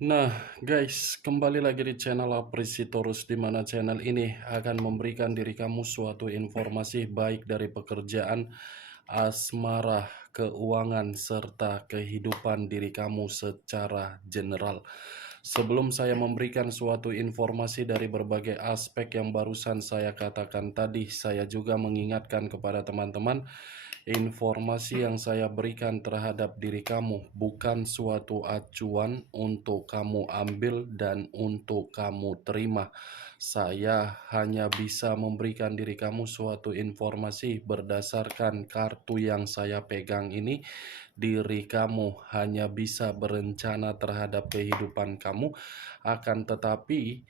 Nah, guys, kembali lagi di channel Apresitorus, di mana channel ini akan memberikan diri kamu suatu informasi baik dari pekerjaan, asmara, keuangan, serta kehidupan diri kamu secara general. Sebelum saya memberikan suatu informasi dari berbagai aspek yang barusan saya katakan tadi, saya juga mengingatkan kepada teman-teman, informasi yang saya berikan terhadap diri kamu bukan suatu acuan untuk kamu ambil dan untuk kamu terima. Saya hanya bisa memberikan diri kamu suatu informasi berdasarkan kartu yang saya pegang ini. Diri kamu hanya bisa berencana terhadap kehidupan kamu, akan tetapi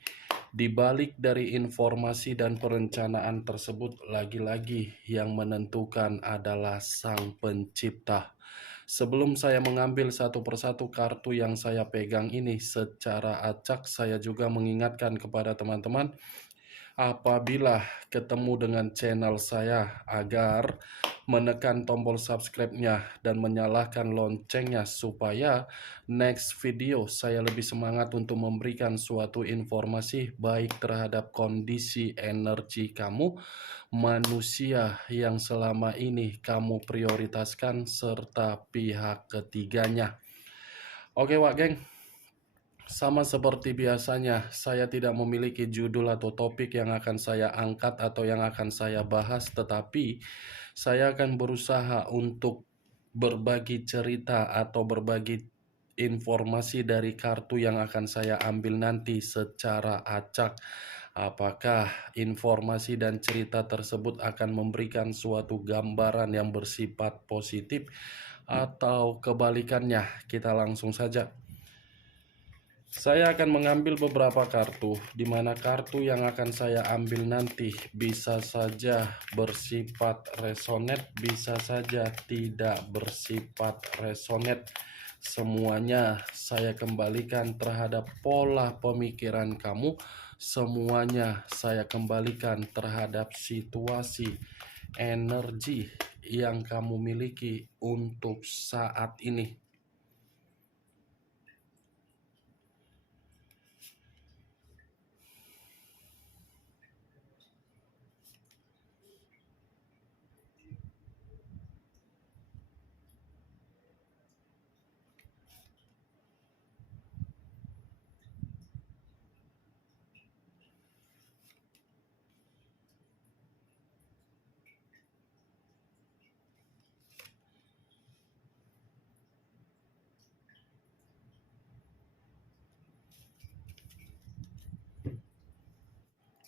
di balik dari informasi dan perencanaan tersebut, lagi-lagi yang menentukan adalah Sang Pencipta. Sebelum saya mengambil satu persatu kartu yang saya pegang ini secara acak, saya juga mengingatkan kepada teman-teman, apabila ketemu dengan channel saya, agar menekan tombol subscribe-nya dan menyalakan loncengnya supaya next video saya lebih semangat untuk memberikan suatu informasi baik terhadap kondisi energi kamu, manusia yang selama ini kamu prioritaskan, serta pihak ketiganya. Oke Wak geng, sama seperti biasanya, saya tidak memiliki judul atau topik yang akan saya angkat atau yang akan saya bahas, tetapi saya akan berusaha untuk berbagi cerita atau berbagi informasi dari kartu yang akan saya ambil nanti secara acak. Apakah informasi dan cerita tersebut akan memberikan suatu gambaran yang bersifat positif atau kebalikannya? Kita langsung saja. Saya akan mengambil beberapa kartu, di mana kartu yang akan saya ambil nanti bisa saja bersifat resonate, bisa saja tidak bersifat resonate. Semuanya saya kembalikan terhadap pola pemikiran kamu, semuanya saya kembalikan terhadap situasi energi yang kamu miliki untuk saat ini.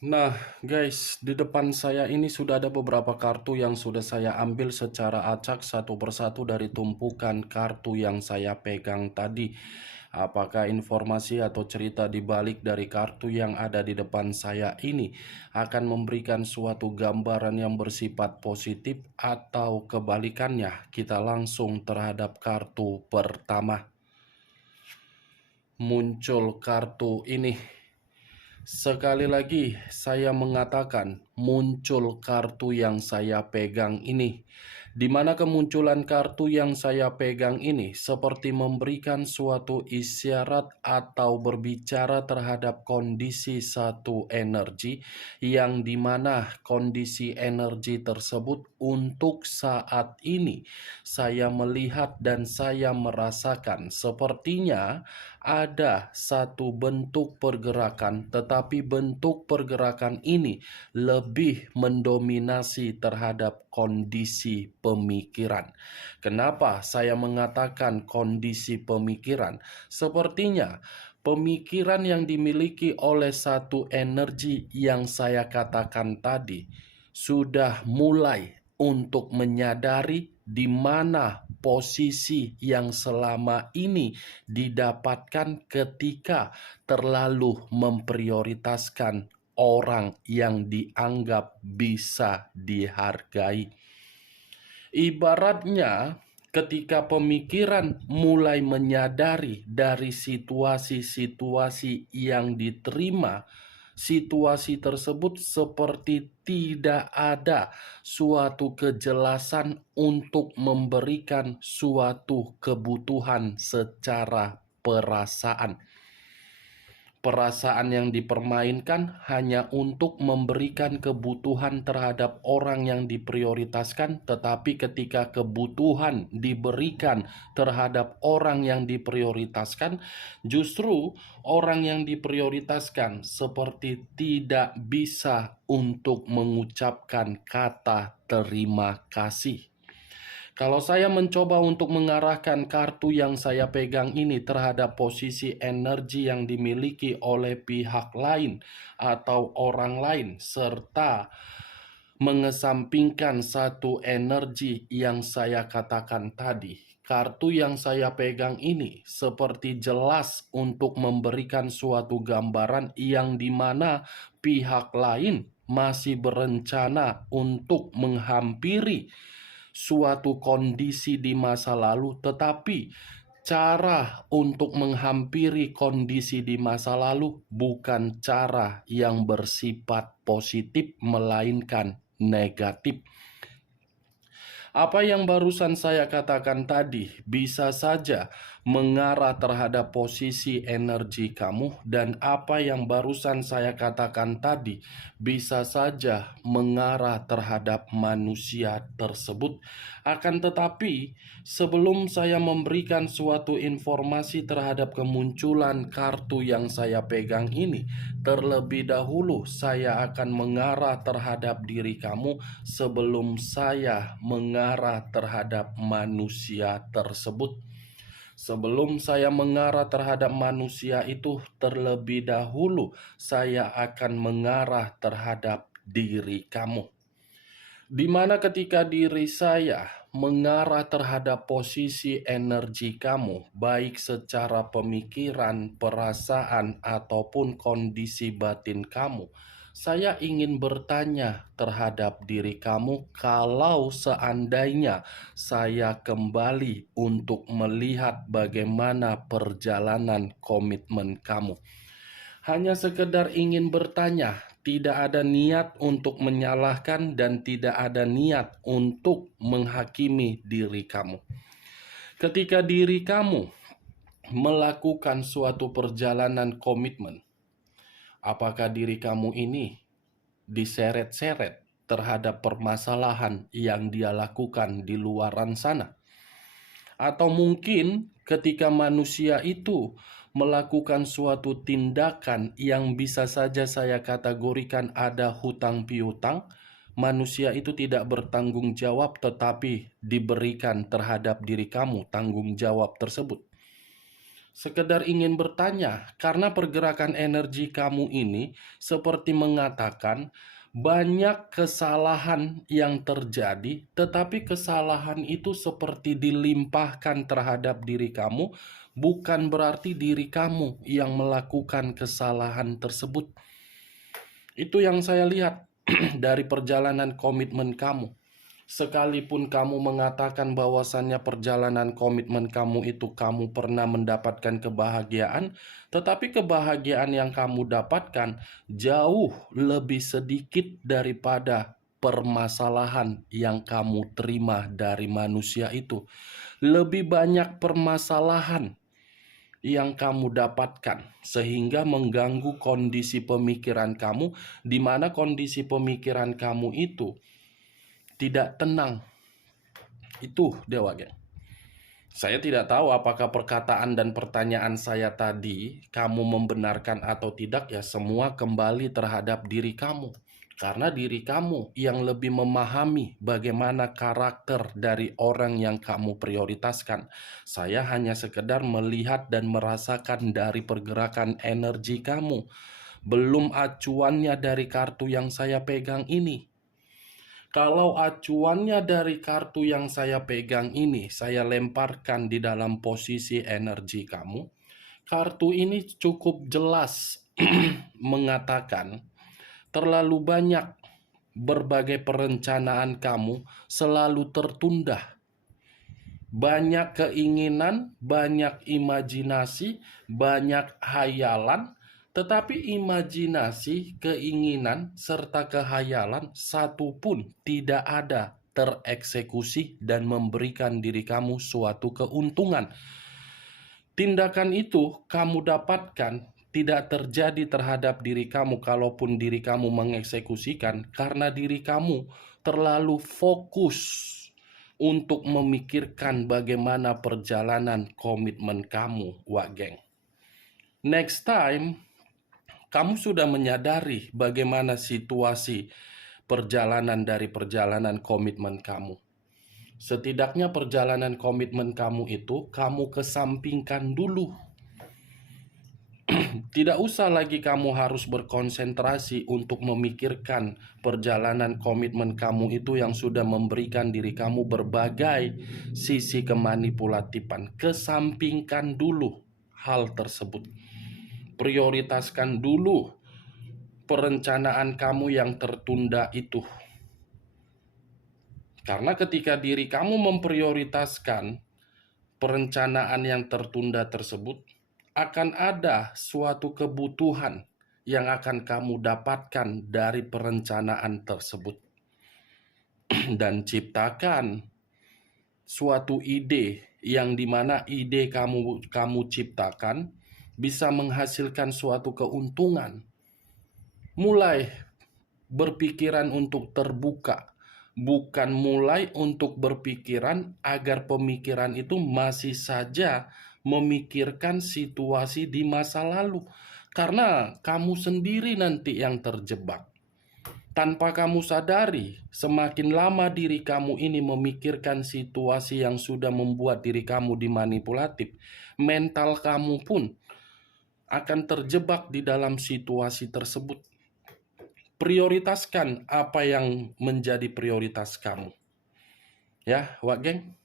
Nah, guys, di depan saya ini sudah ada beberapa kartu yang sudah saya ambil secara acak satu persatu dari tumpukan kartu yang saya pegang tadi. Apakah informasi atau cerita di balik dari kartu yang ada di depan saya ini akan memberikan suatu gambaran yang bersifat positif atau kebalikannya? Kita langsung terhadap kartu pertama. Muncul kartu ini. Sekali lagi saya mengatakan, muncul kartu yang saya pegang ini. Di mana kemunculan kartu yang saya pegang ini seperti memberikan suatu isyarat atau berbicara terhadap kondisi satu energi, yang dimana kondisi energi tersebut untuk saat ini saya melihat dan saya merasakan sepertinya ada satu bentuk pergerakan, tetapi bentuk pergerakan ini lebih mendominasi terhadap kondisi pemikiran. Kenapa saya mengatakan kondisi pemikiran? Sepertinya pemikiran yang dimiliki oleh satu energi yang saya katakan tadi sudah mulai untuk menyadari di mana posisi yang selama ini didapatkan ketika terlalu memprioritaskan orang yang dianggap bisa dihargai. Ibaratnya, ketika pemikiran mulai menyadari dari situasi-situasi yang diterima, situasi tersebut seperti tidak ada suatu kejelasan untuk memberikan suatu kebutuhan secara perasaan. Perasaan yang dipermainkan hanya untuk memberikan kebutuhan terhadap orang yang diprioritaskan, tetapi ketika kebutuhan diberikan terhadap orang yang diprioritaskan, justru orang yang diprioritaskan seperti tidak bisa untuk mengucapkan kata terima kasih. Kalau saya mencoba untuk mengarahkan kartu yang saya pegang ini terhadap posisi energi yang dimiliki oleh pihak lain atau orang lain, serta mengesampingkan satu energi yang saya katakan tadi, kartu yang saya pegang ini seperti jelas untuk memberikan suatu gambaran yang dimana pihak lain masih berencana untuk menghampiri suatu kondisi di masa lalu, tetapi cara untuk menghampiri kondisi di masa lalu bukan cara yang bersifat positif, melainkan negatif. Apa yang barusan saya katakan tadi bisa saja mengarah terhadap posisi energi kamu, dan apa yang barusan saya katakan tadi bisa saja mengarah terhadap manusia tersebut. Akan tetapi, sebelum saya memberikan suatu informasi terhadap kemunculan kartu yang saya pegang ini, terlebih dahulu saya akan mengarah terhadap diri kamu sebelum saya mengarah terhadap manusia tersebut. Sebelum saya mengarah terhadap manusia itu, terlebih dahulu saya akan mengarah terhadap diri kamu. Di mana ketika diri saya mengarah terhadap posisi energi kamu, baik secara pemikiran, perasaan, ataupun kondisi batin kamu, saya ingin bertanya terhadap diri kamu, kalau seandainya saya kembali untuk melihat bagaimana perjalanan komitmen kamu. Hanya sekedar ingin bertanya, tidak ada niat untuk menyalahkan dan tidak ada niat untuk menghakimi diri kamu. Ketika diri kamu melakukan suatu perjalanan komitmen, apakah diri kamu ini diseret-seret terhadap permasalahan yang dia lakukan di luaran sana? Atau mungkin ketika manusia itu melakukan suatu tindakan yang bisa saja saya kategorikan ada hutang piutang, manusia itu tidak bertanggung jawab tetapi diberikan terhadap diri kamu tanggung jawab tersebut. Sekedar ingin bertanya, karena pergerakan energi kamu ini seperti mengatakan banyak kesalahan yang terjadi, tetapi kesalahan itu seperti dilimpahkan terhadap diri kamu, bukan berarti diri kamu yang melakukan kesalahan tersebut. Itu yang saya lihat dari perjalanan komitmen kamu. Sekalipun kamu mengatakan bahwasannya perjalanan komitmen kamu itu kamu pernah mendapatkan kebahagiaan, tetapi kebahagiaan yang kamu dapatkan jauh lebih sedikit daripada permasalahan yang kamu terima dari manusia itu. Lebih banyak permasalahan yang kamu dapatkan sehingga mengganggu kondisi pemikiran kamu, di mana kondisi pemikiran kamu itu tidak tenang. Itu Dewa Geng. Saya tidak tahu apakah perkataan dan pertanyaan saya tadi kamu membenarkan atau tidak, ya semua kembali terhadap diri kamu. Karena diri kamu yang lebih memahami bagaimana karakter dari orang yang kamu prioritaskan. Saya hanya sekedar melihat dan merasakan dari pergerakan energi kamu. Belum acuannya dari kartu yang saya pegang ini. Kalau acuannya dari kartu yang saya pegang ini, saya lemparkan di dalam posisi energi kamu. Kartu ini cukup jelas mengatakan terlalu banyak berbagai perencanaan kamu selalu tertunda. Banyak keinginan, banyak imajinasi, banyak hayalan, tetapi imajinasi, keinginan, serta kehayalan satu pun tidak ada tereksekusi dan memberikan diri kamu suatu keuntungan. Tindakan itu kamu dapatkan tidak terjadi terhadap diri kamu kalaupun diri kamu mengeksekusikan, karena diri kamu terlalu fokus untuk memikirkan bagaimana perjalanan komitmen kamu, Wak Geng. Next time, kamu sudah menyadari bagaimana situasi perjalanan dari perjalanan komitmen kamu. Setidaknya perjalanan komitmen kamu itu kamu kesampingkan dulu. Tidak usah lagi kamu harus berkonsentrasi untuk memikirkan perjalanan komitmen kamu itu yang sudah memberikan diri kamu berbagai sisi kemanipulatifan. Kesampingkan dulu hal tersebut. Prioritaskan dulu perencanaan kamu yang tertunda itu. Karena ketika diri kamu memprioritaskan perencanaan yang tertunda tersebut, akan ada suatu kebutuhan yang akan kamu dapatkan dari perencanaan tersebut. Dan ciptakan suatu ide yang dimana ide kamu ciptakan bisa menghasilkan suatu keuntungan. Mulai berpikiran untuk terbuka, bukan mulai untuk berpikiran agar pemikiran itu masih saja memikirkan situasi di masa lalu. Karena kamu sendiri nanti yang terjebak. Tanpa kamu sadari, semakin lama diri kamu ini memikirkan situasi yang sudah membuat diri kamu dimanipulatif, mental kamu pun akan terjebak di dalam situasi tersebut. Prioritaskan apa yang menjadi prioritas kamu. Ya, Wak Geng,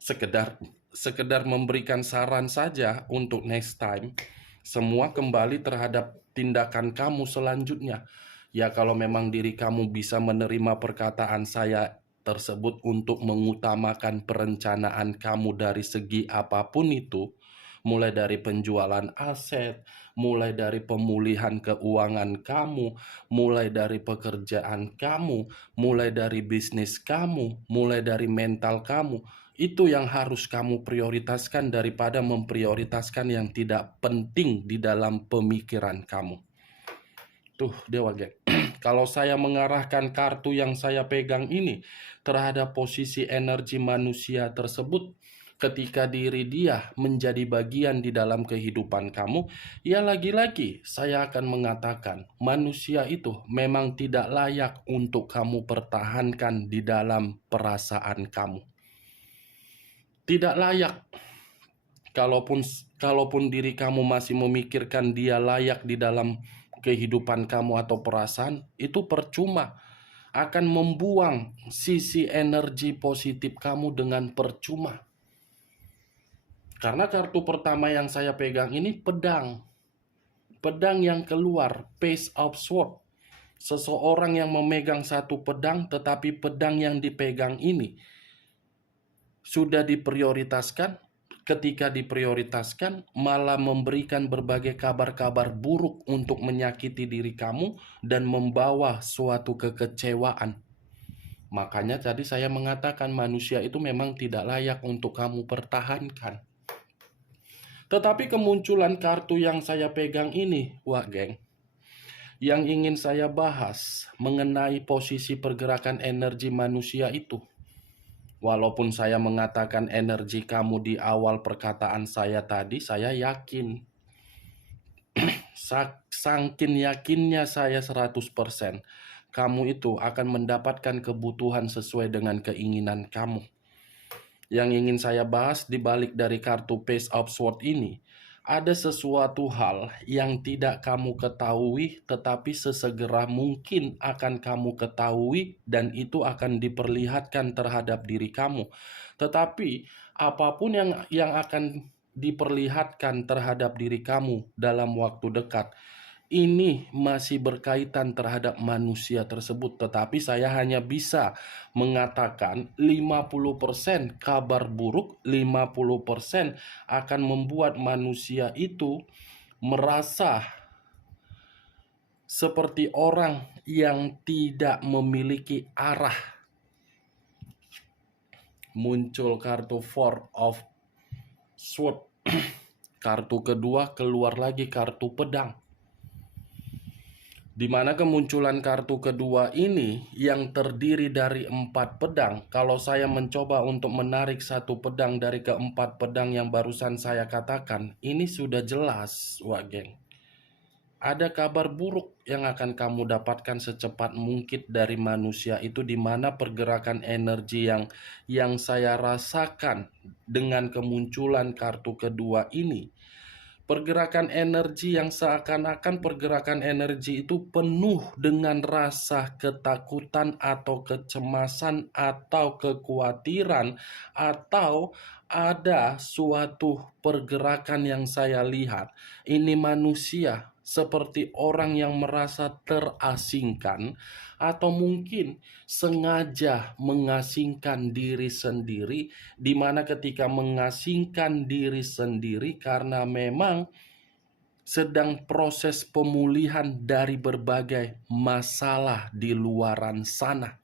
sekedar memberikan saran saja untuk next time. Semua kembali terhadap tindakan kamu selanjutnya. Ya, kalau memang diri kamu bisa menerima perkataan saya tersebut untuk mengutamakan perencanaan kamu dari segi apapun itu, mulai dari penjualan aset, mulai dari pemulihan keuangan kamu, mulai dari pekerjaan kamu, mulai dari bisnis kamu, mulai dari mental kamu, itu yang harus kamu prioritaskan daripada memprioritaskan yang tidak penting di dalam pemikiran kamu. Tuh, Dewa Geng. Kalau saya mengarahkan kartu yang saya pegang ini terhadap posisi energi manusia tersebut, ketika diri dia menjadi bagian di dalam kehidupan kamu, ya lagi-lagi saya akan mengatakan manusia itu memang tidak layak untuk kamu pertahankan di dalam perasaan kamu. Tidak layak. Kalaupun diri kamu masih memikirkan dia layak di dalam kehidupan kamu atau perasaan, itu percuma. Akan membuang sisi energi positif kamu dengan percuma. Karena kartu pertama yang saya pegang ini pedang. Pedang yang keluar, Page of Swords. Seseorang yang memegang satu pedang, tetapi pedang yang dipegang ini sudah diprioritaskan. Ketika diprioritaskan, malah memberikan berbagai kabar-kabar buruk untuk menyakiti diri kamu dan membawa suatu kekecewaan. Makanya tadi saya mengatakan manusia itu memang tidak layak untuk kamu pertahankan. Tetapi kemunculan kartu yang saya pegang ini, Wak Geng, yang ingin saya bahas mengenai posisi pergerakan energi manusia itu. Walaupun saya mengatakan energi kamu di awal perkataan saya tadi, saya yakin. Saking yakinnya saya 100%, kamu itu akan mendapatkan kebutuhan sesuai dengan keinginan kamu. Yang ingin saya bahas di balik dari kartu Page of Swords ini, ada sesuatu hal yang tidak kamu ketahui tetapi sesegera mungkin akan kamu ketahui dan itu akan diperlihatkan terhadap diri kamu. Tetapi apapun yang akan diperlihatkan terhadap diri kamu dalam waktu dekat, ini masih berkaitan terhadap manusia tersebut, tetapi saya hanya bisa mengatakan 50% kabar buruk, 50% akan membuat manusia itu merasa seperti orang yang tidak memiliki arah. Muncul kartu Four of Swords. Kartu kedua keluar lagi kartu pedang. Di mana kemunculan kartu kedua ini yang terdiri dari 4 pedang. Kalau saya mencoba untuk menarik satu pedang dari keempat pedang yang barusan saya katakan, ini sudah jelas, Wak Geng. Ada kabar buruk yang akan kamu dapatkan secepat mungkin dari manusia itu, di mana pergerakan energi yang saya rasakan dengan kemunculan kartu kedua ini. Pergerakan energi yang seakan-akan pergerakan energi itu penuh dengan rasa ketakutan atau kecemasan atau kekhawatiran, atau ada suatu pergerakan yang saya lihat. Ini manusia seperti orang yang merasa terasingkan atau mungkin sengaja mengasingkan diri sendiri, di mana ketika mengasingkan diri sendiri karena memang sedang proses pemulihan dari berbagai masalah di luaran sana.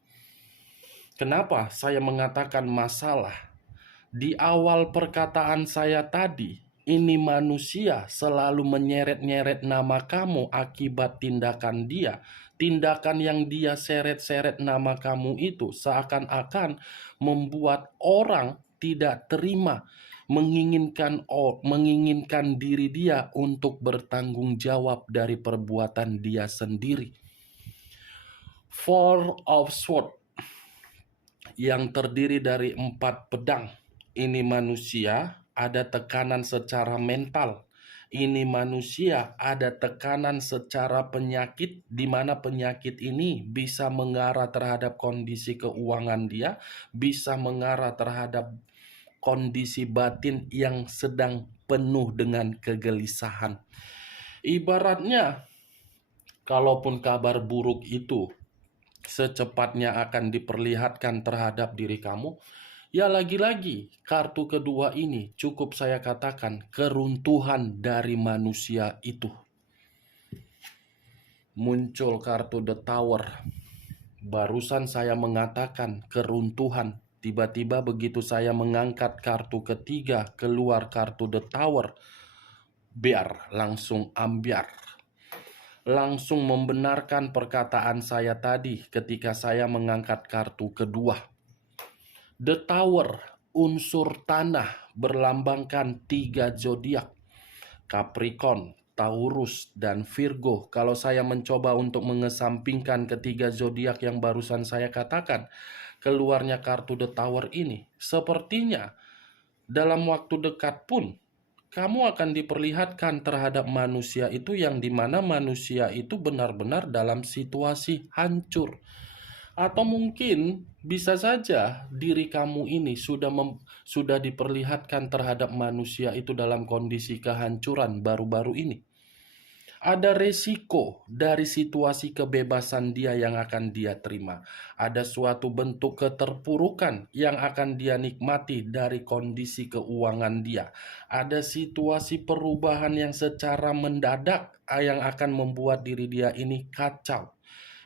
Kenapa saya mengatakan masalah? Di awal perkataan saya tadi, ini manusia selalu menyeret-nyeret nama kamu akibat tindakan dia. Tindakan yang dia seret-seret nama kamu itu seakan-akan membuat orang tidak terima, menginginkan diri dia untuk bertanggung jawab dari perbuatan dia sendiri. Four of Swords yang terdiri dari 4 pedang. Ini manusia ada tekanan secara mental. Ini manusia ada tekanan secara penyakit, di mana penyakit ini bisa mengarah terhadap kondisi keuangan dia, bisa mengarah terhadap kondisi batin yang sedang penuh dengan kegelisahan. Ibaratnya, kalaupun kabar buruk itu secepatnya akan diperlihatkan terhadap diri kamu, ya lagi-lagi kartu kedua ini cukup saya katakan keruntuhan dari manusia itu. Muncul kartu The Tower. Barusan saya mengatakan keruntuhan. Tiba-tiba begitu saya mengangkat kartu ketiga, keluar kartu The Tower. Biar langsung ambiar. Langsung membenarkan perkataan saya tadi ketika saya mengangkat kartu kedua. The Tower, unsur tanah, berlambangkan 3 zodiak, Capricorn, Taurus, dan Virgo. Kalau saya mencoba untuk mengesampingkan ketiga zodiak yang barusan saya katakan, keluarnya kartu The Tower ini, sepertinya dalam waktu dekat pun kamu akan diperlihatkan terhadap manusia itu, yang dimana manusia itu benar-benar dalam situasi hancur. Atau mungkin bisa saja diri kamu ini sudah diperlihatkan terhadap manusia itu dalam kondisi kehancuran baru-baru ini. Ada resiko dari situasi kebebasan dia yang akan dia terima. Ada suatu bentuk keterpurukan yang akan dia nikmati dari kondisi keuangan dia. Ada situasi perubahan yang secara mendadak yang akan membuat diri dia ini kacau.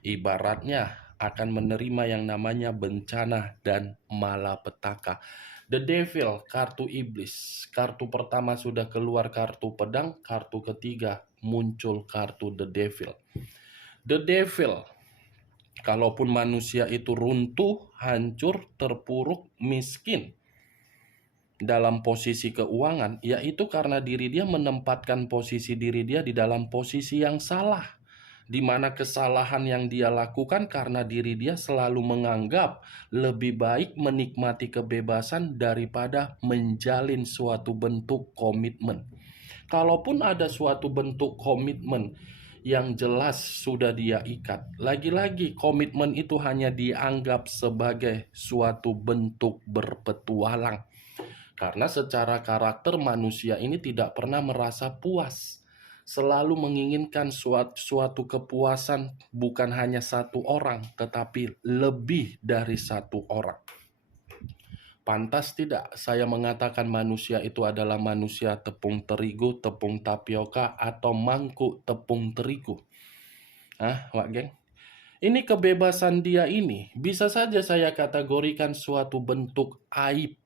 Ibaratnya akan menerima yang namanya bencana dan malapetaka. The Devil, kartu iblis. Kartu pertama sudah keluar kartu pedang, kartu ketiga muncul kartu The Devil. The Devil, kalaupun manusia itu runtuh, hancur, terpuruk, miskin dalam posisi keuangan, yaitu karena diri dia menempatkan posisi diri dia di dalam posisi yang salah, di mana kesalahan yang dia lakukan karena diri dia selalu menganggap lebih baik menikmati kebebasan daripada menjalin suatu bentuk komitmen. Kalaupun ada suatu bentuk komitmen yang jelas sudah dia ikat, lagi-lagi komitmen itu hanya dianggap sebagai suatu bentuk berpetualang. Karena secara karakter manusia ini tidak pernah merasa puas, selalu menginginkan suatu kepuasan, bukan hanya satu orang, tetapi lebih dari satu orang. Pantas tidak saya mengatakan manusia itu adalah manusia tepung terigu, tepung tapioka, atau mangkuk tepung terigu? Wak Geng? Ini kebebasan dia ini bisa saja saya kategorikan suatu bentuk aib.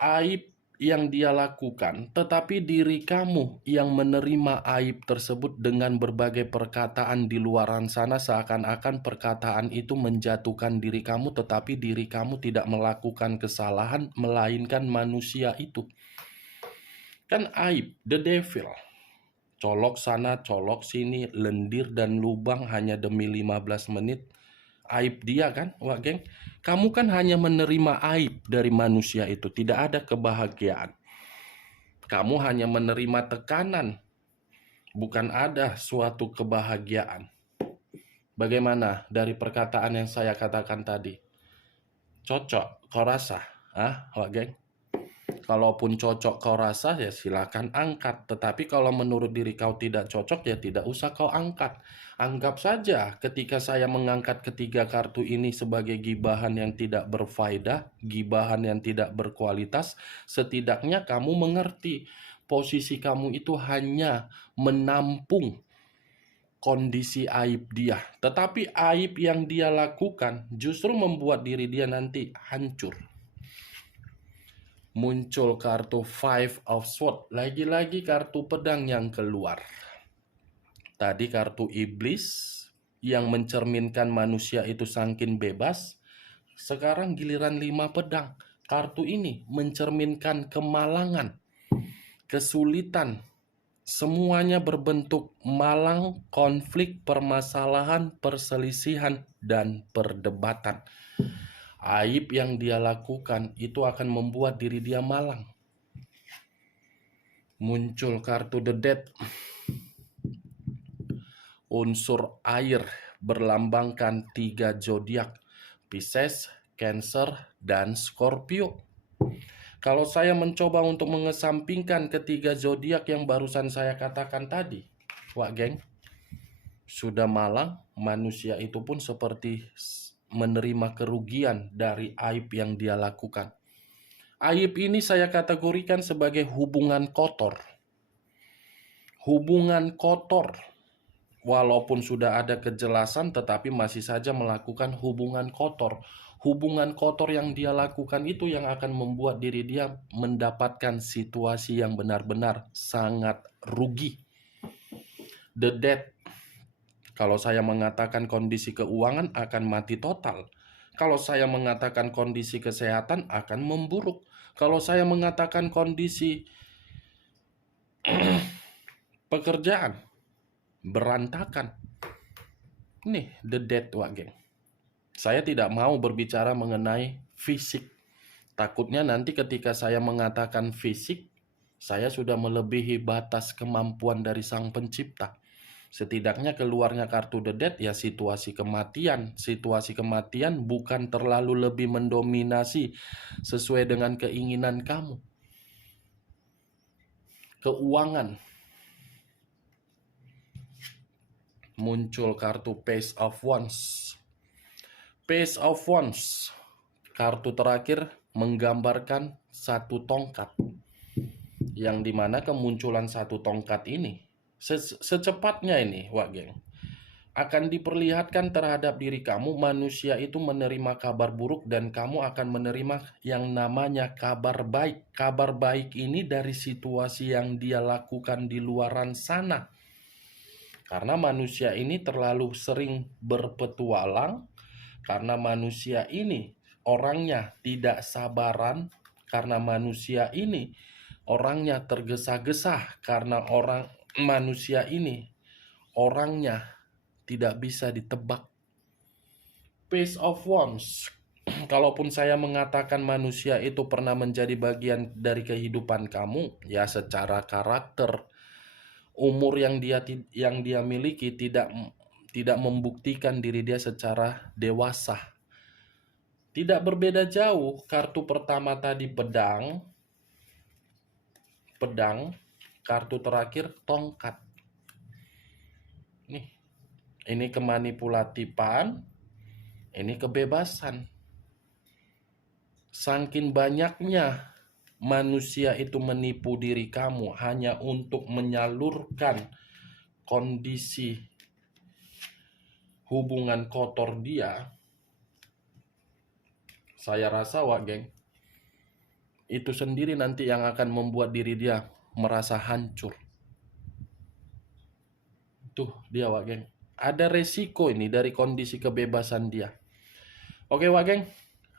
Aib yang dia lakukan, tetapi diri kamu yang menerima aib tersebut dengan berbagai perkataan di luaran sana, seakan-akan perkataan itu menjatuhkan diri kamu, tetapi diri kamu tidak melakukan kesalahan, melainkan manusia itu. Kan aib, the devil. Colok sana, colok sini, lendir dan lubang hanya demi 15 menit. Aib dia kan, Wak Geng? Kamu kan hanya menerima aib dari manusia itu, tidak ada kebahagiaan. Kamu hanya menerima tekanan, bukan ada suatu kebahagiaan. Bagaimana dari perkataan yang saya katakan tadi? Cocok, kau rasa? Wak Geng? Kalaupun cocok kau rasa, ya silakan angkat. Tetapi kalau menurut diri kau tidak cocok, ya tidak usah kau angkat. Anggap saja ketika saya mengangkat ketiga kartu ini sebagai gibahan yang tidak berfaedah, gibahan yang tidak berkualitas, setidaknya kamu mengerti posisi kamu itu hanya menampung kondisi aib dia. Tetapi aib yang dia lakukan justru membuat diri dia nanti hancur. Muncul kartu Five of Swords, lagi-lagi kartu pedang yang keluar. Tadi kartu iblis yang mencerminkan manusia itu sangkin bebas. Sekarang giliran 5 pedang. Kartu ini mencerminkan kemalangan, kesulitan. Semuanya berbentuk malang, konflik, permasalahan, perselisihan, dan perdebatan. Aib yang dia lakukan itu akan membuat diri dia malang. Muncul kartu The Death. Unsur air berlambangkan 3 zodiak, Pisces, Cancer, dan Scorpio. Kalau saya mencoba untuk mengesampingkan ketiga zodiak yang barusan saya katakan tadi, Wak Geng, sudah malang, manusia itu pun seperti menerima kerugian dari aib yang dia lakukan. Aib ini saya kategorikan sebagai hubungan kotor. Hubungan kotor. Walaupun sudah ada kejelasan, tetapi masih saja melakukan hubungan kotor. Hubungan kotor yang dia lakukan itu yang akan membuat diri dia mendapatkan situasi yang benar-benar sangat rugi. The Death. Kalau saya mengatakan kondisi keuangan akan mati total. Kalau saya mengatakan kondisi kesehatan akan memburuk. Kalau saya mengatakan kondisi pekerjaan berantakan. Nih, The Death, Wak Geng. Saya tidak mau berbicara mengenai fisik. Takutnya nanti ketika saya mengatakan fisik, saya sudah melebihi batas kemampuan dari Sang Pencipta. Setidaknya keluarnya kartu The Death, ya situasi kematian. Situasi kematian bukan terlalu lebih mendominasi sesuai dengan keinginan kamu. Keuangan. Muncul kartu Page of Wands. Page of Wands, kartu terakhir menggambarkan satu tongkat. Yang dimana kemunculan satu tongkat ini secepatnya ini, Wak Geng, akan diperlihatkan terhadap diri kamu. Manusia itu menerima kabar buruk dan kamu akan menerima yang namanya kabar baik. Kabar baik ini dari situasi yang dia lakukan di luaran sana. Karena manusia ini terlalu sering berpetualang, karena manusia ini orangnya tidak sabaran, karena manusia ini orangnya tergesa-gesa, karena manusia ini orangnya tidak bisa ditebak. Page of Wands. Kalaupun saya mengatakan manusia itu pernah menjadi bagian dari kehidupan kamu, ya secara karakter, umur yang dia miliki tidak membuktikan diri dia secara dewasa. Tidak berbeda jauh. Kartu pertama tadi pedang, kartu terakhir tongkat. Ini kemanipulatifan, ini kebebasan. Saking banyaknya manusia itu menipu diri kamu hanya untuk menyalurkan kondisi hubungan kotor dia. Saya rasa, Wak Geng, itu sendiri nanti yang akan membuat diri dia merasa hancur. Tuh dia Wak Geng. Ada resiko ini dari kondisi kebebasan dia. Oke Wak Geng,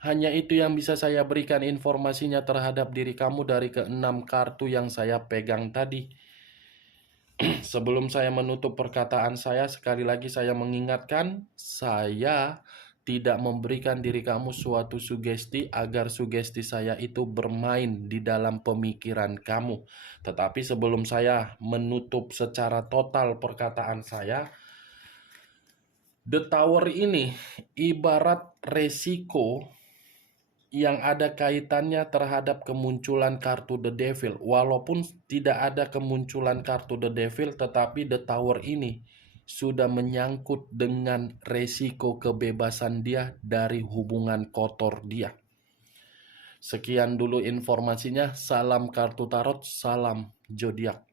hanya itu yang bisa saya berikan informasinya terhadap diri kamu dari ke-6 kartu yang saya pegang tadi. Sebelum saya menutup perkataan saya, sekali lagi saya mengingatkan, saya tidak memberikan diri kamu suatu sugesti agar sugesti saya itu bermain di dalam pemikiran kamu. Tetapi sebelum saya menutup secara total perkataan saya, The Tower ini ibarat resiko yang ada kaitannya terhadap kemunculan kartu The Devil. Walaupun tidak ada kemunculan kartu The Devil, tetapi The Tower ini sudah menyangkut dengan resiko kebebasan dia dari hubungan kotor dia. Sekian dulu informasinya. Salam kartu tarot, salam zodiak.